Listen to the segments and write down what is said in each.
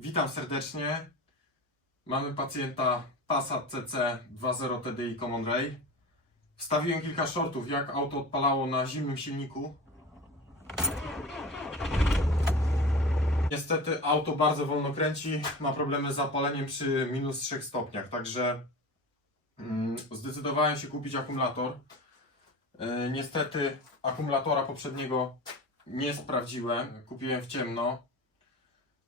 Witam serdecznie. Mamy pacjenta Passat CC 2.0 TDI Common Ray. Wstawiłem kilka shortów, jak auto odpalało na zimnym silniku. Niestety auto bardzo wolno kręci, ma problemy z zapaleniem przy minus 3 stopniach, także mm, zdecydowałem się kupić akumulator. Yy, niestety akumulatora poprzedniego nie sprawdziłem, kupiłem w ciemno.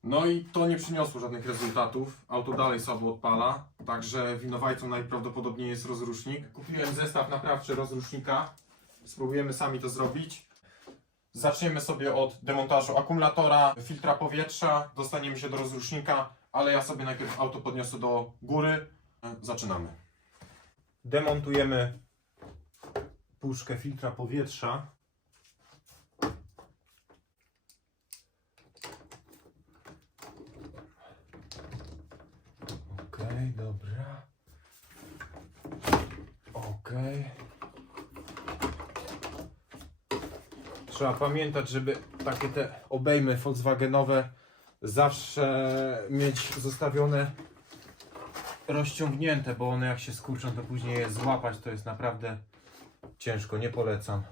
No i to nie przyniosło żadnych rezultatów. Auto dalej słabo odpala, także winowajcą najprawdopodobniej jest rozrusznik. Kupiłem zestaw naprawczy rozrusznika. Spróbujemy sami to zrobić. Zaczniemy sobie od demontażu akumulatora, filtra powietrza, dostaniemy się do rozrusznika, ale ja sobie najpierw auto podniosę do góry. Zaczynamy. Demontujemy puszkę filtra powietrza. Trzeba pamiętać, żeby takie te obejmy Volkswagenowe zawsze mieć zostawione rozciągnięte, bo one jak się skurczą, to później je złapać to jest naprawdę ciężko, nie polecam.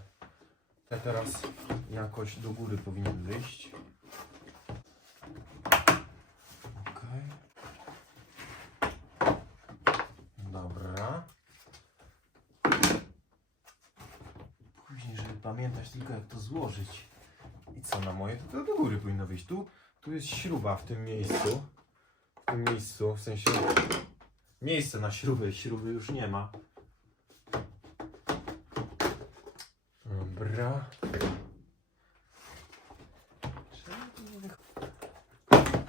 Te teraz jakoś do góry powinien wyjść. Okej. Dobra. Później, żeby pamiętać tylko jak to złożyć. I co na moje, to do góry powinno wyjść. Tu, tu jest śruba w tym miejscu. W tym miejscu, w sensie miejsce na śruby. Śruby już nie ma. Dobra.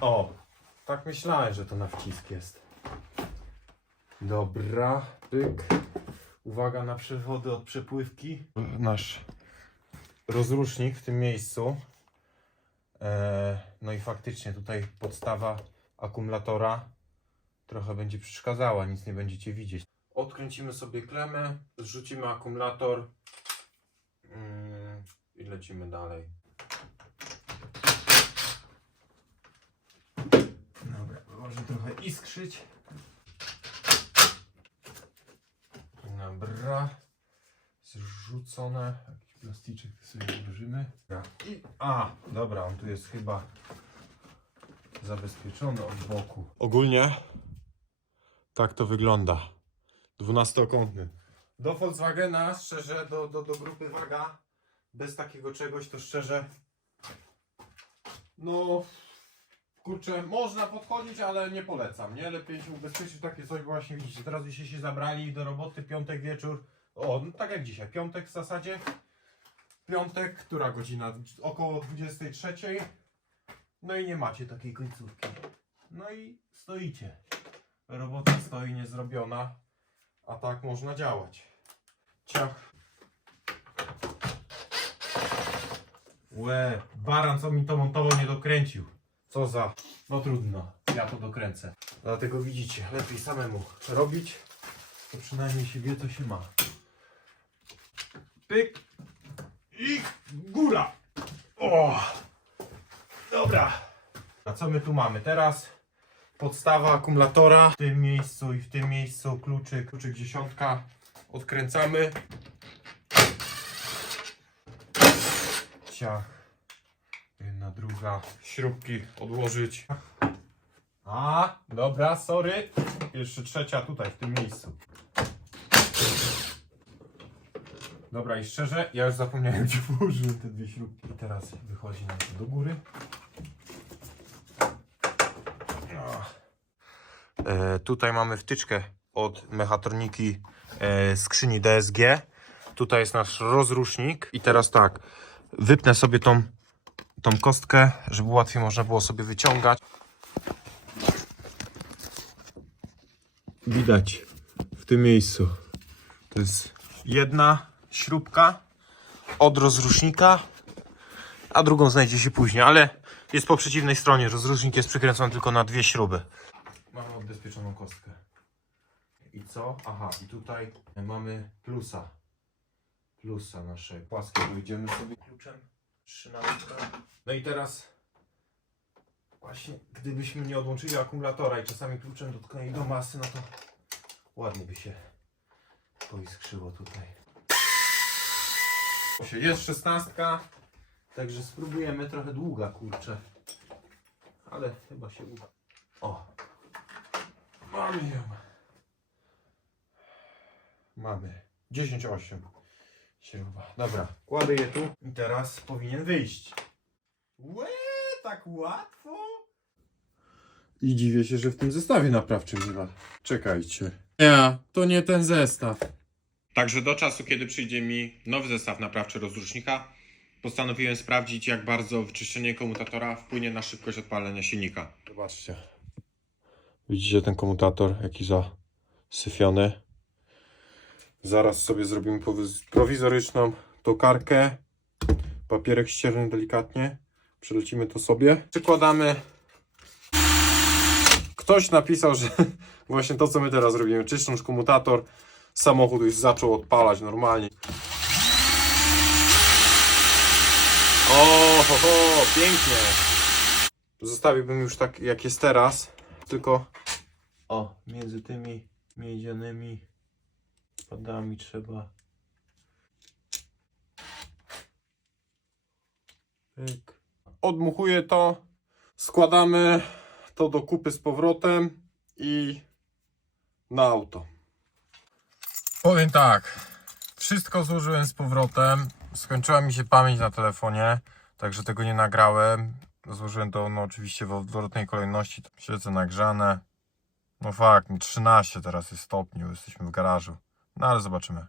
O, tak myślałem, że to na wcisk jest. Dobra, pyk. Uwaga na przewody od przepływki. Nasz rozrusznik w tym miejscu. E, no i faktycznie tutaj podstawa akumulatora trochę będzie przeszkadzała, nic nie będziecie widzieć. Odkręcimy sobie klemę, zrzucimy akumulator mm, i lecimy dalej. Dobra, może trochę iskrzyć. Dobra. Zrzucone. Plasticzek sobie włożymy. Dobra. I, a, dobra, on tu jest chyba zabezpieczony od boku. Ogólnie tak to wygląda. Dwunastokątny. Do Volkswagena, szczerze, do, do, do grupy Waga, bez takiego czegoś, to szczerze, no, kurczę, można podchodzić, ale nie polecam, nie? Lepiej się ubezpieczyć takie coś, bo właśnie widzicie, teraz byście się zabrali do roboty, piątek wieczór, o, no tak jak dzisiaj, piątek w zasadzie, piątek, która godzina? Około 23, no i nie macie takiej końcówki, no i stoicie, robota stoi niezrobiona, a tak można działać. Ciach. Łe, baran co mi to montował nie dokręcił. Co za... No trudno, ja to dokręcę. Dlatego widzicie, lepiej samemu robić, to przynajmniej się wie co się ma. Pyk i góra. O! Dobra. A co my tu mamy teraz? Podstawa akumulatora w tym miejscu i w tym miejscu kluczyk, kluczyk dziesiątka odkręcamy. Ciach. Jedna, druga. Śrubki odłożyć. A, dobra, sorry. Jeszcze trzecia tutaj, w tym miejscu. Dobra, i szczerze, ja już zapomniałem, gdzie położyłem te dwie śrubki. I teraz wychodzi nam to do góry. E, tutaj mamy wtyczkę od mechatroniki e, skrzyni DSG. Tutaj jest nasz rozrusznik. I teraz tak, wypnę sobie tą, tą kostkę, żeby łatwiej można było sobie wyciągać. Widać w tym miejscu. To jest jedna śrubka od rozrusznika, a drugą znajdzie się później, ale jest po przeciwnej stronie. Rozrusznik jest przykręcony tylko na dwie śruby. Mamy odbezpieczoną kostkę. I co? Aha, i tutaj mamy plusa. Plusa nasze płaskie. Wyjdziemy sobie kluczem 13. No i teraz Właśnie, gdybyśmy nie odłączyli akumulatora i czasami kluczem dotknęli do masy, no to ładnie by się poiskrzyło tutaj. Jest szesnastka, także spróbujemy trochę długa, kurczę. Ale chyba się uda. O! Mamy ją. Mamy. 10,8. Śruba. Dobra, kładę je tu i teraz powinien wyjść. Łe, tak łatwo? I dziwię się, że w tym zestawie naprawczym nie ma. Czekajcie. Nie, to nie ten zestaw. Także do czasu, kiedy przyjdzie mi nowy zestaw naprawczy rozrusznika, postanowiłem sprawdzić, jak bardzo wyczyszczenie komutatora wpłynie na szybkość odpalenia silnika. Zobaczcie. Widzicie ten komutator, jaki zasyfiony. Zaraz sobie zrobimy prowizoryczną tokarkę. Papierek ścierny delikatnie. Przelecimy to sobie. Przykładamy. Ktoś napisał, że właśnie to, co my teraz robimy, czyszcząc komutator, samochód już zaczął odpalać normalnie. O, ho, ho, pięknie. Zostawiłbym już tak, jak jest teraz, tylko o, między tymi miedzianymi padami trzeba Pyk. Odmuchuję to, składamy to do kupy z powrotem i na auto. Powiem tak, wszystko złożyłem z powrotem, skończyła mi się pamięć na telefonie, także tego nie nagrałem. Złożyłem to no, oczywiście w odwrotnej kolejności, siedzę nagrzane. No fakt, 13 teraz jest stopni, jesteśmy w garażu. No ale zobaczymy.